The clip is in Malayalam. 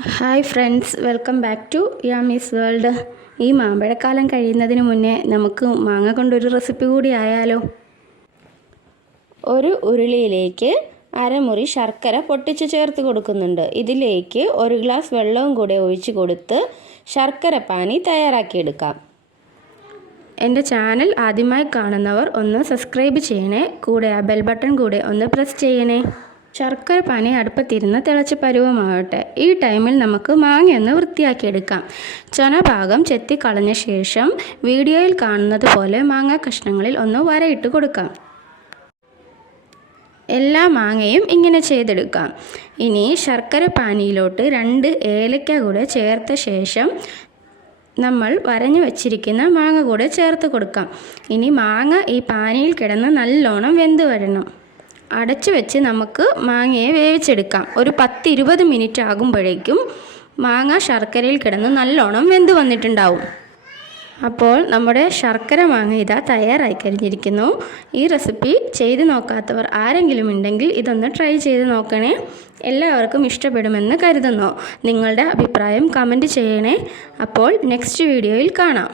Hi friends, welcome back to യാമീസ് വേൾഡ്. ഈ മാമ്പഴക്കാലം കഴിയുന്നതിന് മുന്നേ നമുക്ക് മാങ്ങ കൊണ്ടൊരു റെസിപ്പി കൂടി ആയാലോ. ഒരു ഉരുളിയിലേക്ക് അരമുറി ശർക്കര പൊട്ടിച്ച് ചേർത്ത് കൊടുക്കുന്നുണ്ട്. ഇതിലേക്ക് 1 ഗ്ലാസ് വെള്ളവും കൂടെ ഒഴിച്ച് കൊടുത്ത് ശർക്കര പാനി തയ്യാറാക്കിയെടുക്കാം. എൻ്റെ ചാനൽ ആദ്യമായി കാണുന്നവർ ഒന്ന് സബ്സ്ക്രൈബ് ചെയ്യണേ, കൂടെ ആ ബെൽ ബട്ടൺ കൂടെ ഒന്ന് പ്രസ് ചെയ്യണേ. ശർക്കര പാനി അടുപ്പത്തിരുന്ന് തിളച്ച് പരുവമാകട്ടെ. ഈ ടൈമിൽ നമുക്ക് മാങ്ങയൊന്ന് വൃത്തിയാക്കിയെടുക്കാം. ചന ഭാഗം ചെത്തിക്കളഞ്ഞ ശേഷം വീഡിയോയിൽ കാണുന്നത് പോലെ മാങ്ങ കഷ്ണങ്ങളിൽ ഒന്ന് വരയിട്ട് കൊടുക്കാം. എല്ലാ മാങ്ങയും ഇങ്ങനെ ചെയ്തെടുക്കാം. ഇനി ശർക്കര പാനിയിലോട്ട് 2 ഏലക്ക കൂടെ ചേർത്ത ശേഷം നമ്മൾ വരഞ്ഞു വച്ചിരിക്കുന്ന മാങ്ങ കൂടെ ചേർത്ത് കൊടുക്കാം. ഇനി മാങ്ങ ഈ പാനിയിൽ കിടന്ന് നല്ലോണം വെന്ത് വരണം. അടച്ചു വെച്ച് നമുക്ക് മാങ്ങയെ വേവിച്ചെടുക്കാം. ഒരു 10-20 മിനിറ്റ് ആകുമ്പോഴേക്കും മാങ്ങ ശർക്കരയിൽ കിടന്ന് നല്ലോണം വെന്ത് വന്നിട്ടുണ്ടാവും. അപ്പോൾ നമ്മുടെ ശർക്കര മാങ്ങ ഇതാ തയ്യാറായി കഴിഞ്ഞിരിക്കുന്നു. ഈ റെസിപ്പി ചെയ്ത് നോക്കാത്തവർ ആരെങ്കിലും ഉണ്ടെങ്കിൽ ഇതൊന്ന് ട്രൈ ചെയ്ത് നോക്കണേ. എല്ലാവർക്കും ഇഷ്ടപ്പെടുമെന്ന് കരുതുന്നു. നിങ്ങളുടെ അഭിപ്രായം കമൻറ്റ് ചെയ്യണേ. അപ്പോൾ നെക്സ്റ്റ് വീഡിയോയിൽ കാണാം.